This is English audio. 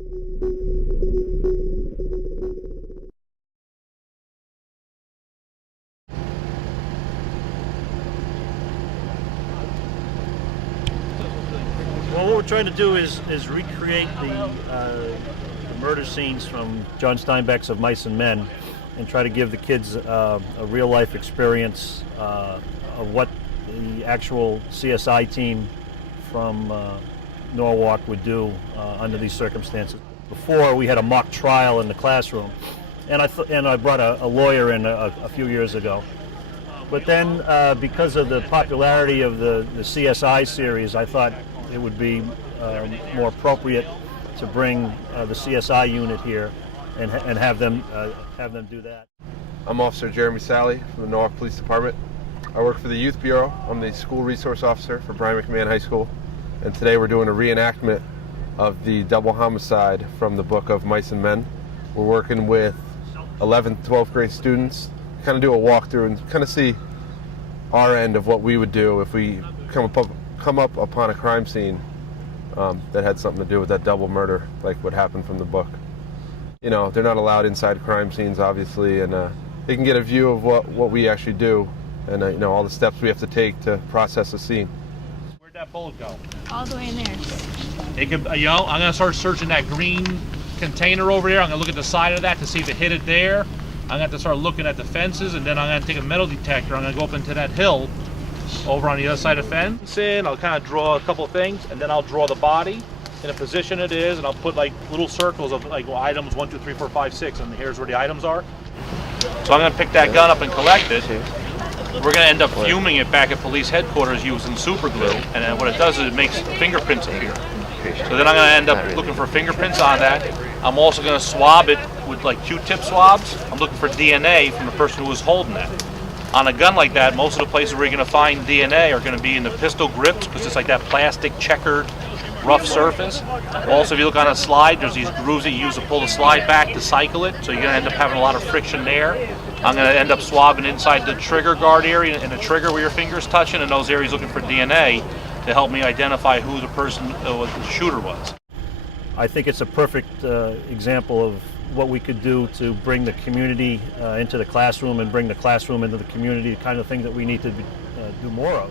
Well, what we're trying to do is recreate the murder scenes from John Steinbeck's Of Mice and Men, and try to give the kids a real-life experience of what the actual CSI team from Norwalk would do under these circumstances. Before, we had a mock trial in the classroom, and I brought a lawyer in a few years ago. But then, because of the popularity of the CSI series, I thought it would be more appropriate to bring the CSI unit here and have them do that. I'm Officer Jeremy Sally from the Norwalk Police Department. I work for the Youth Bureau. I'm the school resource officer for Brien McMahon High School, and today we're doing a reenactment of the double homicide from the book Of Mice and Men. We're working with 11th, 12th grade students, kind of do a walkthrough and kind of see our end of what we would do if we come up upon a crime scene that had something to do with that double murder, like what happened from the book. You know, they're not allowed inside crime scenes, obviously, and they can get a view of what we actually do, and you know, all the steps we have to take to process a scene. Where'd that bullet go? All the way in there. It could, I'm gonna start searching that green container over there. I'm gonna look at the side of that to see if it hit it there. I'm gonna have to start looking at the fences, and then I'm gonna take a metal detector. I'm gonna go up into that hill over on the other side of the fence. I'll kind of draw a couple of things, and then I'll draw the body in a position it is, and I'll put like little circles of like items 1, 2, 3, 4, 5, 6, and here's where the items are. So I'm gonna pick that gun up and collect it. We're gonna end up fuming it back at police headquarters using super glue, and then what it does is it makes fingerprints appear. So then I'm gonna end up looking for fingerprints on that. I'm also gonna swab it with like Q-tip swabs. I'm looking for DNA from the person who was holding that. On a gun like that, most of the places where you're gonna find DNA are gonna be in the pistol grips, because it's like that plastic checkered rough surface. Also, if you look on a slide, there's these grooves that you use to pull the slide back to cycle it, so you're going to end up having a lot of friction there. I'm going to end up swabbing inside the trigger guard area and the trigger where your finger's touching, in those areas looking for DNA to help me identify who the person, the shooter was. I think it's a perfect example of what we could do to bring the community into the classroom and bring the classroom into the community, the kind of thing that we need to do more of.